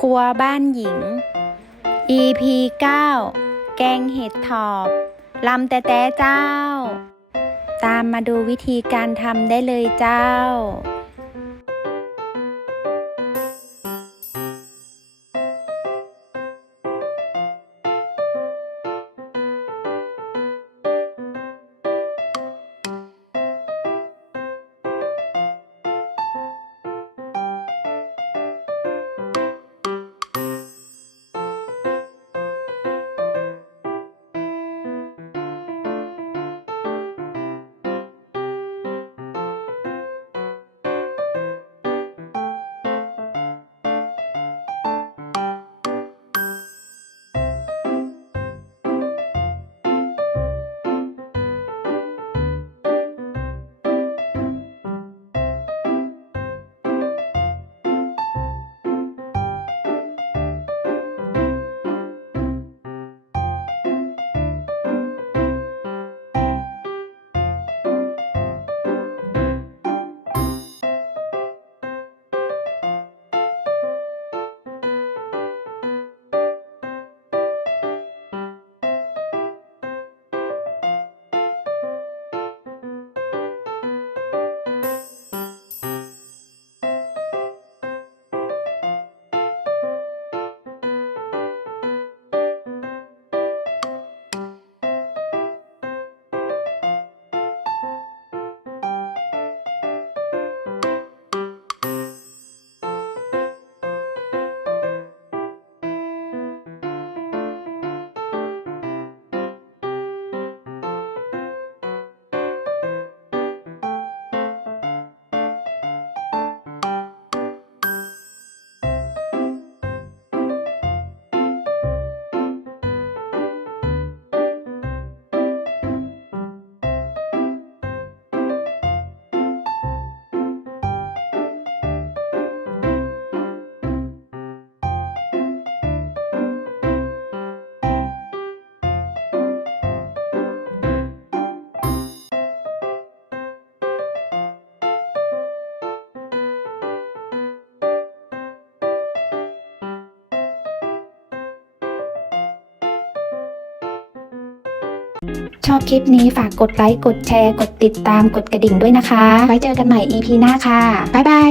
ครัวบ้านหญิง EP 9 แกงเห็ดถอบลำแต่แต่เจ้า ตามมาดูวิธีการทำได้เลยเจ้า ชอบคลิปนี้ฝากกดไลค์ กดแชร์ กดติดตาม กดกระดิ่งด้วยนะคะ ไว้เจอกันใหม่ EP หน้าค่ะ บ๊ายบาย